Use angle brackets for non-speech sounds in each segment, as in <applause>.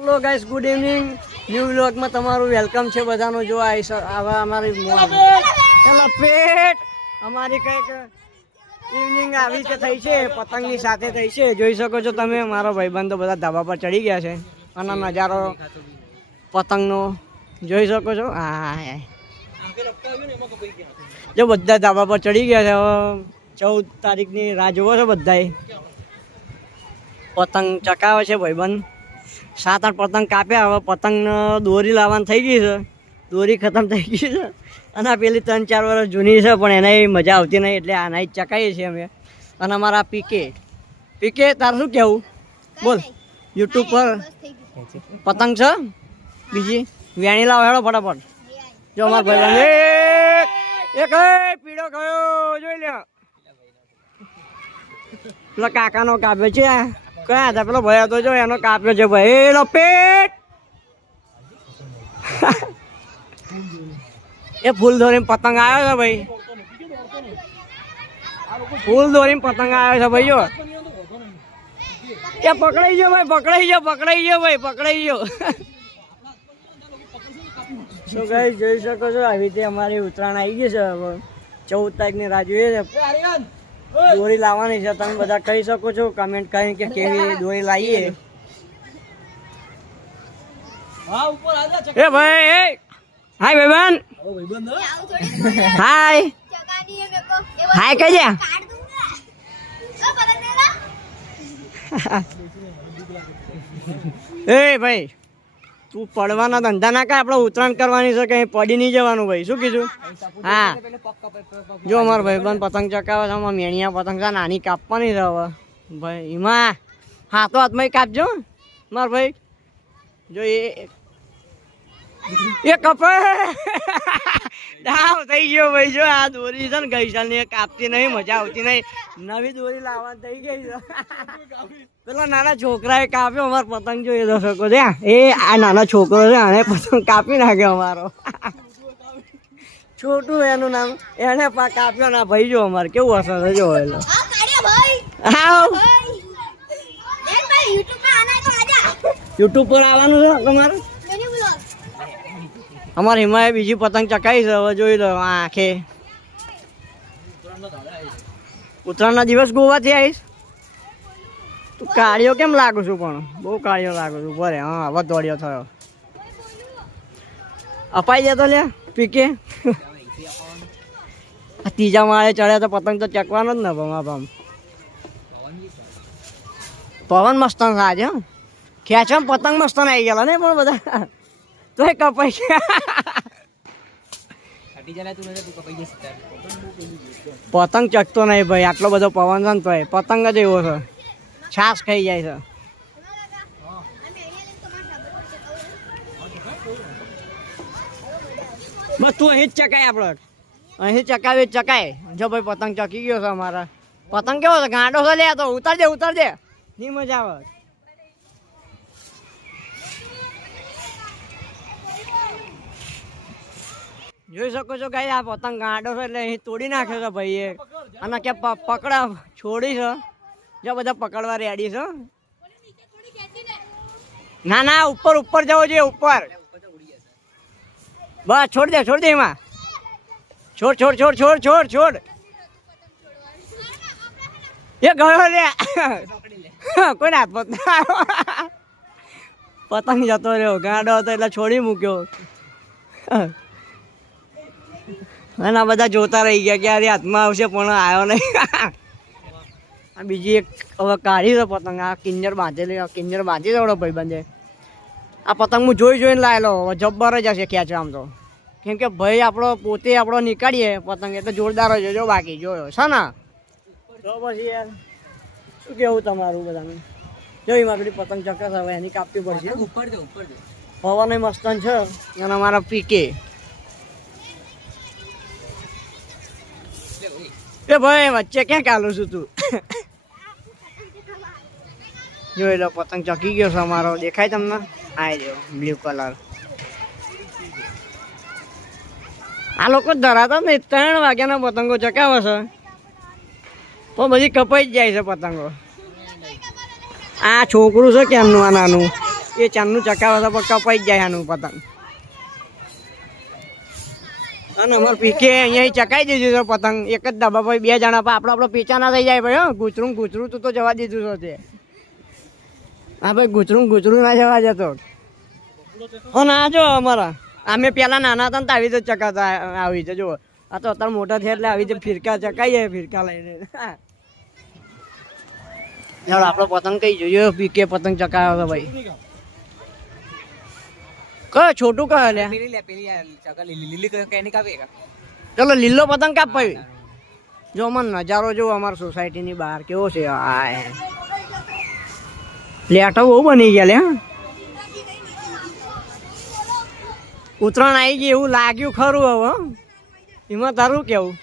Hello guys good evening new વ્લોગમાં તમારું welcome છે બધાનું. જો આવા અમારી પેલા પેટ. અમારી કંઈક ઇવનિંગ આવી રીતે થઈ છે પતંગની સાથે થઈ છે. જોઈ શકો છો તમે મારા ભાઈબંધો બધા ધાબા પર ચડી ગયા છે. અને નજારો પતંગનો. જોઈ શકો છો? હા જો બધા ધાબા પર ચડી ગયા છે. હવે ચૌદ તારીખની રાહ જોવો છો બધાએ પતંગ ચકાવે છે ભાઈબંધ. સાત આઠ પતંગ કાપ્યા હવે પતંગ દોરી લાવવાની થઈ ગઈ છે. દોરી ખતમ થઈ ગઈ છે. અને આ પેલી ત્રણ ચાર વર્ષ જૂની છે પણ એને મજા આવતી નહીં એટલે આના જ ચકાઈએ છીએ અમે. અને અમારા પીકે. પીકે તાર શું કહેવું બોલ. યુટ્યુબ પર. પતંગ છે? બીજી? વેણી લાવો હેડો ફટાફટ. જો અમારા ભાઈ એક એ પીળો કયો જોઈ લ્યો. પેલા કાકાનો કાપ્યો છે આ. કયા હતા પેલો ભાઈ હતો જો, એનો કાપ્યો છે ભાઈ. એ પેટ! <laughs> એ ફૂલ દોરીને પતંગ આવ્યો છે ભાઈ. ફૂલ દોરીને પતંગ આવ્યો છે ભાઈ, જો. એ પકડાઈ ગયો ભાઈ, પકડાઈ ગયો પકડાઈ ગયો ભાઈ, પકડાઈ ગયો. <laughs> શું કઈ જોઈ શકો છો, આવી રીતે અમારી ઉત્તરાયણ આવી ગઈ છે. ચૌદ તારીખની રાહ જોઈએ છે. દોરી લાવવાની છે તમે બધા કહી શકો છો કમેન્ટ કરીને કે કેવી દોરી લાવીએ. એ ભાઈ હાય ભાઈબંધ. હાય હાય કહેજે એ ભાઈ તું પડવાના ધંધા ના કાય આપણે ઉત્તરાયણ કરવાની છે, કઈ પડી નહીં જવાનું ભાઈ. શું કીધું? હા. જો અમારો ભાઈબંધ પતંગ ચકાવે છે, અમારા મેણિયા પતંગ છે નાની કાપવાની છે હવે. ભાઈ એમાં હાથો હાથમાં કાપજો. મારો ભાઈ, જો એ એ કપે. દાવ થઈ ગયો ભાઈ જો આ દોરી છે ને ગઈ સાલની એ કાપતી નહીં મજા આવતી નહીં. નવી દોરી લાવવા થઈ ગઈ છે. પેલા નાના છોકરાએ કાપ્યો અમારો પતંગ જોઈએ દર્શકો છે. એ આ નાનો છોકરો છે આને પતંગ કાપી નાખ્યો અમારો. છોટું એનું નામ એને કાપ્યો ના ભાઈ જો અમારે કેવું અસર જો એલો આવ યુટ્યુબ પર આવવાનું છે તમારે? અમારે હિમાએ બીજી પતંગ ચકાવી છે, હવે જોઈ લો આંખે. ઉત્તરાયણના દિવસ ગોવાથી આવીશ. તું કાળિયો કેમ લાગુ છું પણ? બહુ કાળિયો લાગુ છું. ભરે હા, હવે દોડ્યો થયો. અપાઈ જતો લે પીકે. ત્રીજા માળે ચડ્યા તો પતંગ તો ચકવાનો જ ને ભમા ભમ. પવન મસ્તન આજે, હં. ખેંચવામાં પતંગ મસ્તન આવી ગયેલા ને પણ બધા. તોય કપાઈ ગયા. પતંગ ચકતો નહીં ભાઈ આટલો બધો પવન છે ને તોય. પતંગ જ એવો છે. છાસ ખાઈ જાય છે. બસ તું અહીં જ ચકાય આપણે અહીં ચકાવી ચકાય. જો ભાઈ પતંગ ચકી ગયો છે અમારા. પતંગ કેવો છે? ગાંડો છે લે તો. ઉતાર દે ની મજા આવે. જોઈ શકો છો ગાઈ આ પતંગ ગાંડો છે એટલે અહીં તોડી નાખ્યો છે ભાઈએ. અને કે પકડા, છોડી છે. જો બધા પકડવા રેડી છે. ના ના, ઉપર ઉપર જવો જોઈએ, ઉપર. બસ, છોડ દે છોડ દે એમાં. છોડ છોડ છોડ છોડ છોડ છોડ. એ ગયો લે. <laughs> કોઈ ના પત <laughs> પતંગ જતો રહ્યો, ગાંડો હતો એટલે છોડી મૂક્યો. <laughs> અને આ બધા જોતા રહી ગયા કે અરે હાથમાં આવશે પણ આવ્યો નહીં. આ બીજી એક હવે કાઢી દો પતંગ. આ કિંજર બાંધેલી કિંજર બાંધી દેવડો ભાઈ બંધે આ પતંગ હું જોઈ જોઈને લાયેલો હવે જબ્બર જ હશે ખેંચવા આમ તો. કેમ કે ભાઈ આપણો પોતે આપણો નીકાળીએ પતંગ એટલે જોરદાર જ જો બાકી જોયો છે ને? તો પછી યાર શું કેવું તમારું બધાનું? જોઈ એમાં પતંગ ચક્કર હવે એની કાપવી પડશે. ઉપર દે ઉપર દે પવન મસ્તન છે. અને અમારા પીકે. એ ભાઈ, વચ્ચે ક્યાં ચાલુ છું તું? જોઈ લો, પતંગ ચકી ગયો છે અમારો. દેખાય તમને? આવી રહ્યો બ્લુ કલર આ લોકો ધરાતા ને ત્રણ વાગ્યાના પતંગો ચકાવે છે. તો બધી કપાઈ જ જાય છે પતંગો. આ છોકરું છે કેમનું આ નાનું? એ ચાંદનું ચકાવે છે, પણ કપાઈ જ જાય આનું પતંગ. અને અમારે પીકે અહીંયા ચકાઈ દીધું છે પતંગ. એક જ ડબ્બા ભાઈ બે જણા પા આપણો આપણો પીચા ના થઈ જાય ભાઈ, હા. ગુચરું ગુચરું તું તો જવા દીધું છે હા ભાઈ, ગુચરું ગુચરું ના જવા જતો હો, ના જો અમારા. અમે પેલા નાના હતા ને તો આવી રીતે ચકાતા આવી છે જુઓ આ તો અત્યારે મોટા થયા એટલે આવી રીતે ફિરકા ચકાઈ જાય, ફિરકા લઈને. આપણો પતંગ કઈ જોયો? પીકે પતંગ ચકાવ્યો હતો ભાઈ. કયો? છોટું કયો લે? ચલો લીલો પતંગ કાપાવી જો મન નજારો જો અમાર સોસાયટીની બહાર કેવો છે. આ લેટો બહુ બની ગયા લે ઉત્તરાયણ આવી ગઈ એવું લાગ્યું ખરું હવે એમાં તારું કેવું?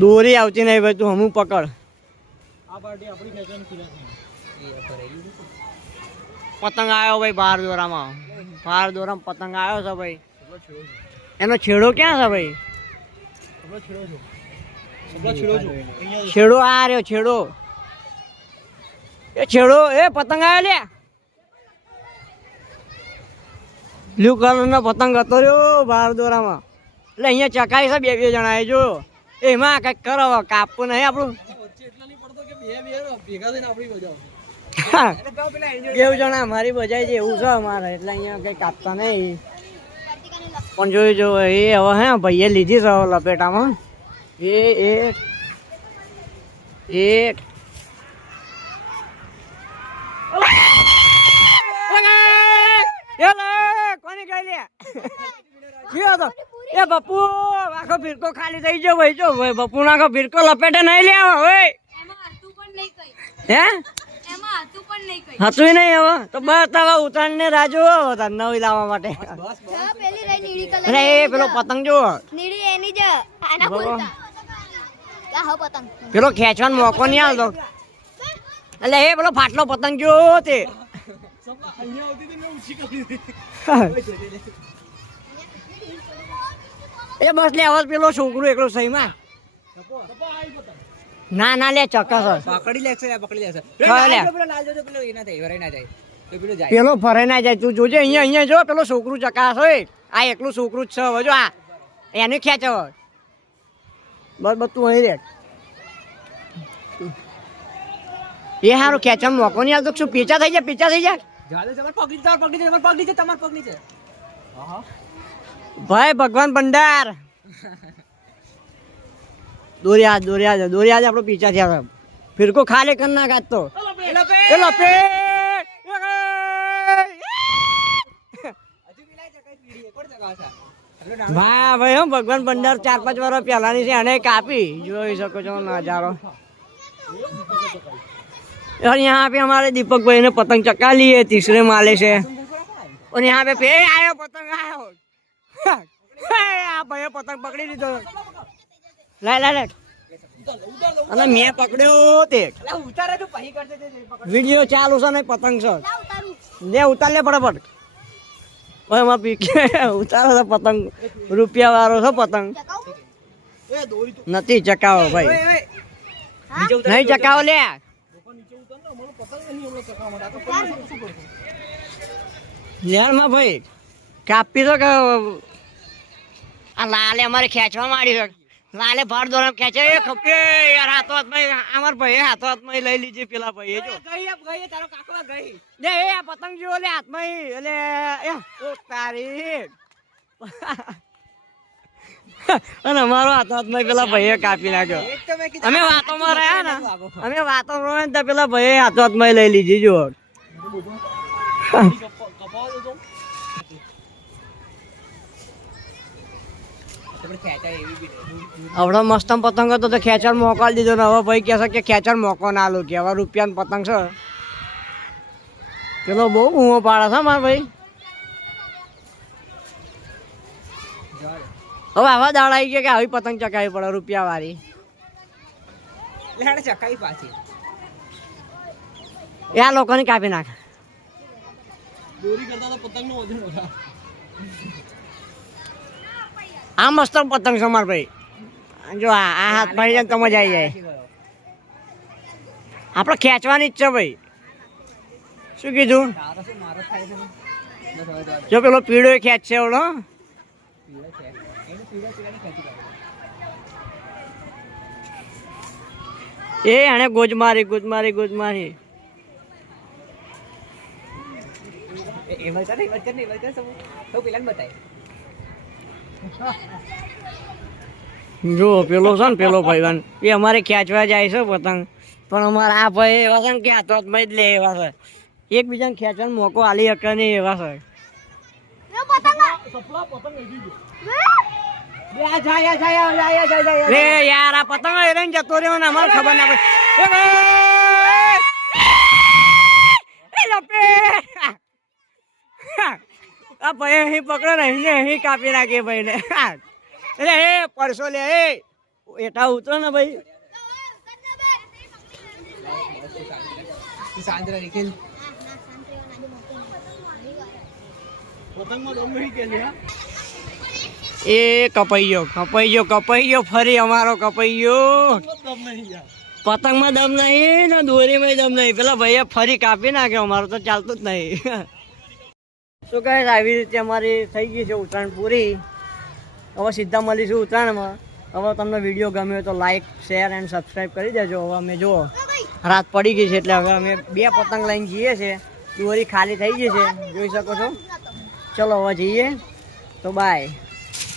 દોરી આવતી નહીં ભાઈ તું હમું પકડ. પતંગ આવ્યો ભાઈ બાર દોરામાં. બાર દોરામાં પતંગ આવ્યો છે ભાઈ. એનો છેડો ક્યાં છે ભાઈ? છેડો આ રહ્યો છેડો. એ છેડો એ પતંગ આવ્યો લે. બ્લુ કલરનો પતંગ હતો રહ્યો બાર દોરામાં. એટલે અહીંયા ચકાઈ છે બે બે જણા એ જો. એમાં કંઈક કરો કાપવું નહીં આપણું. હા. બેવ જણા મારી બજાય છે એવું છે અમારે. એટલે અહીંયા કઈ કાપતા નહીં. પણ જોઈ જો એ હવે હે ભાઈએ લીધી છે લપેટામાં. એ એક એક એ બપુ આખો ફિરકો ખાલી થઈ ગયો ભાઈ જો. ભાઈ બપુ આખો ફિરકો લપેટે નહીં લે હવે હે? હતું પણ નહીં કઈ હવે? તો બસ હવે ઉત્તરાયણ ને રાજુ હવે તાર નવી લાવવા માટે. રહી અરે એ પેલો પતંગ જોવો એની જ પતંગ. પેલો ખેંચવાનો મોકો નહીં આવતો. એટલે એ પેલો ફાટલો પતંગ જોવો તે. એ બસ લે હવે પેલો છોકરો એકલો સહીમાં. ના ના લે ચોક્કસ. પકડી લેશે પકડી લેશે. પેલો ફરે ના જાય. તું જોજે અહીંયા અહીંયા જો પેલો છોકરું ચકાસ હોય. આ એકલું છોકરું જ છે હવે જો આ. એને ખેંચ. બસ બસ તું અહીં રે એ સારું ખેંચવાનો મોકો નહીં આવતો શું? પીચા થઈ જાય પીચા થઈ જાય ભાઈ ભગવાન ભંડાર. <laughs> દોર્યા દોર્યા દોર્યા આપણો પીચા થયા છે. ફિરકો ખાલી કરી નાખ આજ તો પેલો પે એ લપેટ! હજુ પેલા ચકાઈ પીડી કોણ ચકાવશે આટલો નાનો વાહ ભાઈ હો ભગવાન ભંડાર ચાર પાંચ વર્ષ પહેલાની છે એને કાપી જોઈ શકો છો નજારો और यहाँ पे हमारे दीपक भाई ने पतंग चका ली है तीसरे माले से और यहाँ पे फिर आयो पतंग आयो આ ભાઈએ પતંગ પકડી લીધો લે લે લે અને મેં પકડ્યો તે. અલા ઉતારે તું પહી કરતે તે પકડ વીડિયો ચાલુ છે ને પતંગ છે. લે ઉતાર. લે ફટાફટ. ઓય પીકે. ઉતારો છે પતંગ. રૂપિયા વાળો છે પતંગ. ચકાવું એ દોરી તું. નથી ચકાવો ભાઈ. નહીં ચકાવો લે. યારમાં ભાઈ કાપી તો કે આ લાલે અમારે ખેંચવા માંડી છે. લાલે ભાર દોરા છે એ ખપે યાર હાથો હાથમાં અમાર ભાઈ હાથો હાથમાં લઈ લીધી પેલા ભાઈ જો. ગઈ ગઈ તારો કાકો ગઈ. લે એ આ પતંગ જો લે હાથમાં. એટલે એ. ઓ તારી. અને અમારો હાથો હાથમાં પેલા ભાઈએ કાપી નાખ્યો. અમે વાતોમાં રહ્યા ને. અમે વાતો રહ્યા ને પેલા ભાઈએ હાથો હાથમાં લઈ લીધી જો આપણે ખેંચાય એવી બી નહીં. આવડો મસ્ત પતંગ હતો તો ખેંચર મોકલી દીધો ને હવે ભાઈ કહેશે કે ખેંચર મોકો ના લો કે હવે રૂપિયાનો પતંગ છે. પેલો બહુ ઊંઘો પાડે છે મારા ભાઈ. હવે આવા દાળ આવી ગયા કે આવી પતંગ ચકાવી પડે રૂપિયા વાળી ચકાવી પાછી. એ આ લોકોને કાપી નાખે. દોરી કરતા તો પતંગનું વજન આ મસ્ત પતંગ છે મારા ભાઈ. જો આ આ હાથ મારી જાય તો મજા આવી જાય. આપણે ખેંચવાની જ છે ભાઈ. શું કીધું? જ પેલો પીળો ખેંચ ખેંચશે કાઢો. એ એને ગોજ મારી ગોજ મારી ગોજ મારી. એમાં એ એમાં નહીં, એમાં નહીં, સૌ- પેલાને બતાય. જો પેલો છે ને પેલો ભાઈવાન એ અમારે ખેંચવા જાય છે પતંગ. પણ અમારા આ ભાઈ એવા છે ને કે હાથો હાથમાં જ લે એવા છે. એકબીજાને ખેંચવાનો મોકો આલી શકે નહીં એવા છે. લો પતંગ બે આ જાય, આ જાય, આ જાય, આ જાય, આ જાય, આ રે યાર આ પતંગ હેરાન જતો રહ્યો ને અમારે ખબર ના પડે! આ ભાઈ અહીં પકડો ને અહીં અહીં કાપી નાખીએ ભાઈ ને એટલે એ પરસો લે એ. એટા ઉતરો ને ભાઈ. એ કપાઈ ગયો કપાઈ ગયો કપાઈ ગયો ફરી અમારો કપાઈ ગયો પતંગમાં દમ નહીં ને દોરીમાં દમ નહીં. પેલા ભાઈએ ફરી કાપી નાખ્યો અમારો તો ચાલતું જ નહીં. શું કહે આવી રીતે અમારી થઈ ગઈ છે ઉત્તરાયણ પૂરી. હવે સીધા મળીશું ઉત્તરાયણમાં હવે તમને વીડિયો ગમ્યો તો લાઈક શેર એન્ડ સબસ્ક્રાઈબ કરી દેજો. હવે અમે જુઓ. રાત પડી ગઈ છે એટલે હવે અમે બે પતંગ લઈને જઈએ છીએ. દોરી ખાલી થઈ ગઈ છે. જોઈ શકો છો? ચલો હવે જઈએ. તો બાય